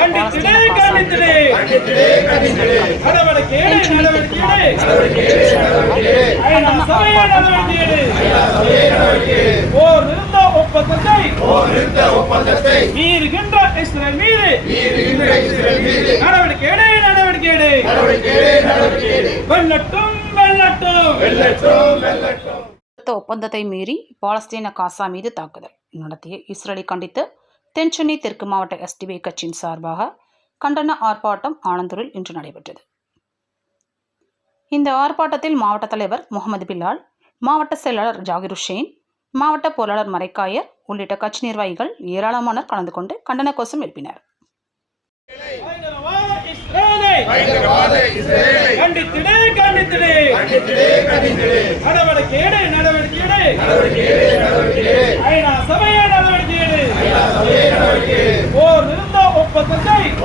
ஒப்பந்தத்தை மீறி கண்டித்திடு, பாலஸ்தீன கண்டித்திடு. நடவடிக்கை எடு, நடவடிக்கை எடு. நடவடிக்கை எடு. நடவடிக்கை எடு, நடவடிக்கை எடு. வெல்லட்டும் வெல்லட்டும் ஒப்பந்தத்தை மீறி பாலஸ்தீன காசா மீது தாக்குதல் நடத்திய இஸ்ரேலை கண்டித்து தென்சென்னை தெற்கு மாவட்ட எஸ்டிபி கட்சியின் சார்பாக கண்டன ஆர்ப்பாட்டம் ஆனந்தூரில் இன்று நடைபெற்றது. இந்த ஆர்ப்பாட்டத்தில் மாவட்ட தலைவர் முகமது பிலால் மாவட்ட செயலாளர் ஜாகிர் ஹுசேன் மாவட்ட பொருளாளர் மரைக்காயர் உள்ளிட்ட கட்சி நிர்வாகிகள் ஏராளமானோர் கலந்து கொண்டு கண்டன கோஷம் எழுப்பினர். நடவடிக்கை எடு போர்